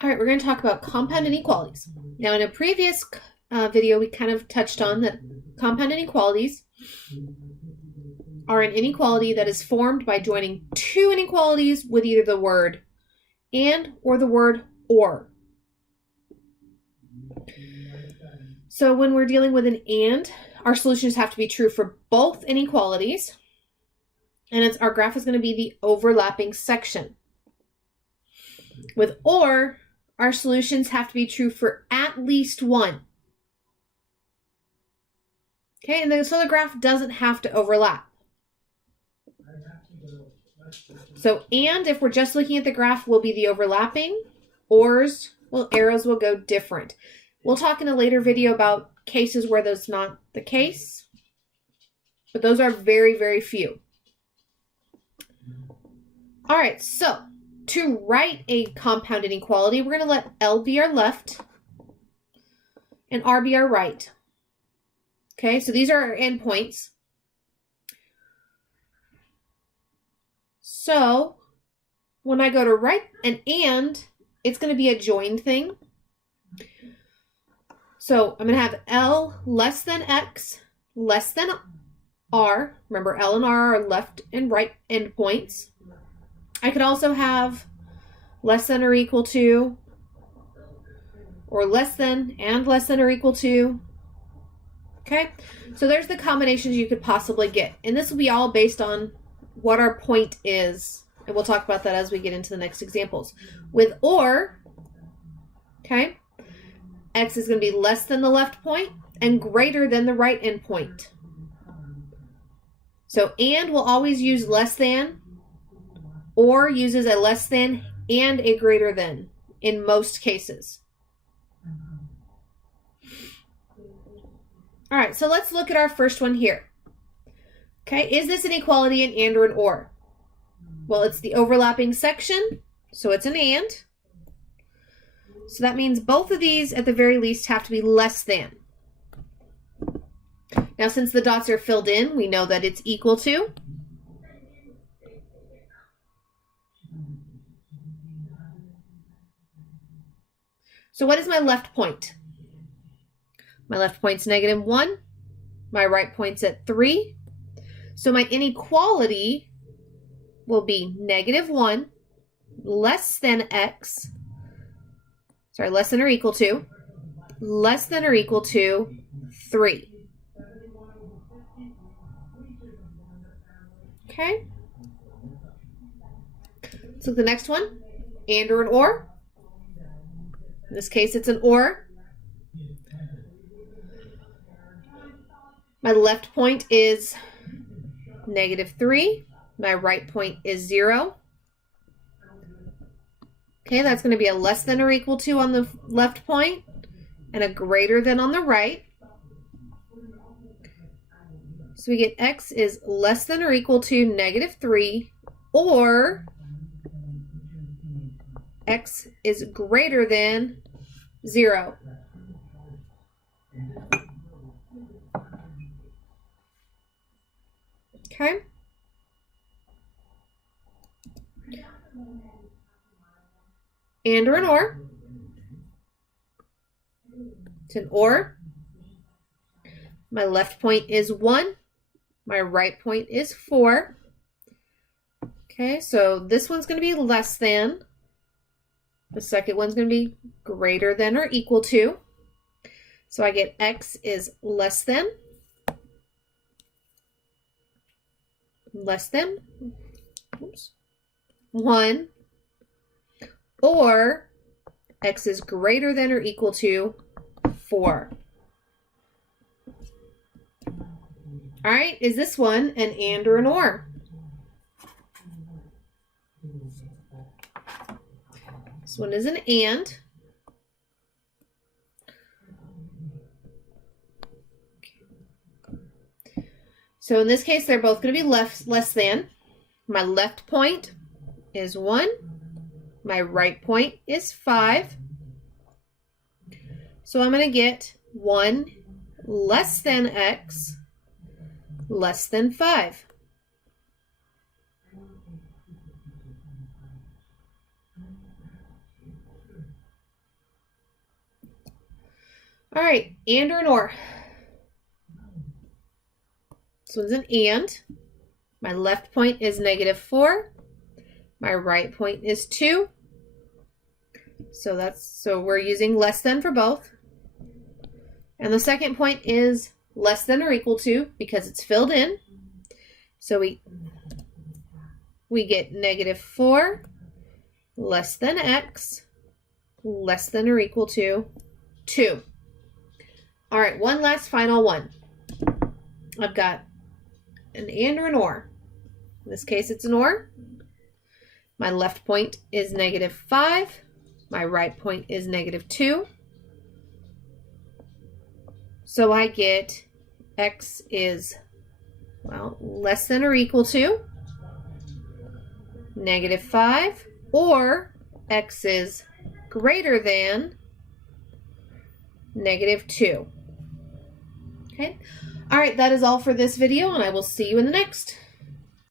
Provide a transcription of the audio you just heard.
All right, we're going to talk about compound inequalities. Now, in a previous video, we kind of touched on that compound inequalities are an inequality that is formed by joining two inequalities with either the word and or the word or. So when we're dealing with an and, our solutions have to be true for both inequalities, and our graph is going to be the overlapping section. With or, our solutions have to be true for at least one. Okay, and then so the graph doesn't have to overlap. So and, if we're just looking at the graph, will be the overlapping. Ors, well, arrows will go different. We'll talk in a later video about cases where that's not the case, but those are very, very few. All right, so to write a compound inequality, we're going to let L be our left and R be our right. Okay, so these are our endpoints. So when I go to write an and, it's going to be a join thing. So I'm going to have L less than X less than R. Remember, L and R are left and right endpoints. I could also have less than or equal to, or less than and less than or equal to. Okay, so there's the combinations you could possibly get. And this will be all based on what our point is. And we'll talk about that as we get into the next examples. With or, okay, X is going to be less than the left point and greater than the right endpoint. So and will always use less than, or uses a less than and a greater than in most cases. All right, so let's look at our first one here. Okay, is this an equality, an and or an or? Well, it's the overlapping section, so it's an and. So that means both of these at the very least have to be less than. Now, since the dots are filled in, we know that it's equal to. So what is my left point? My left point's -1. My right point's at 3. So my inequality will be -1 less than X. Sorry, less than or equal to. Less than or equal to 3. Okay. So the next one, and or an or. In this case, it's an or. My left point is -3. My right point is 0. Okay, that's going to be a less than or equal to on the left point and a greater than on the right. So we get X is less than or equal to -3, or X is greater than 0. Okay. And or an or. It's an or. My left point is 1. My right point is 4. Okay, so this one's going to be less than. The second one's going to be greater than or equal to. So I get X is less than. Less than. Oops. 1. Or X is greater than or equal to 4. All right, is this one an and or an or? This one is an and. So in this case, they're both going to be less than. My left point is 1. My right point is 5. So I'm going to get 1 less than X less than 5. All right, and or an or. This one's an and. My left point is -4. My right point is 2. So we're using less than for both. And the second point is less than or equal to because it's filled in. So we get -4 less than x less than or equal to 2. All right, one last final one. I've got an and or an or. In this case, it's an or. My left point is -5. My right point is -2. So I get x is, well, less than or equal to -5, or x is greater than -2. Okay. All right, that is all for this video, and I will see you in the next.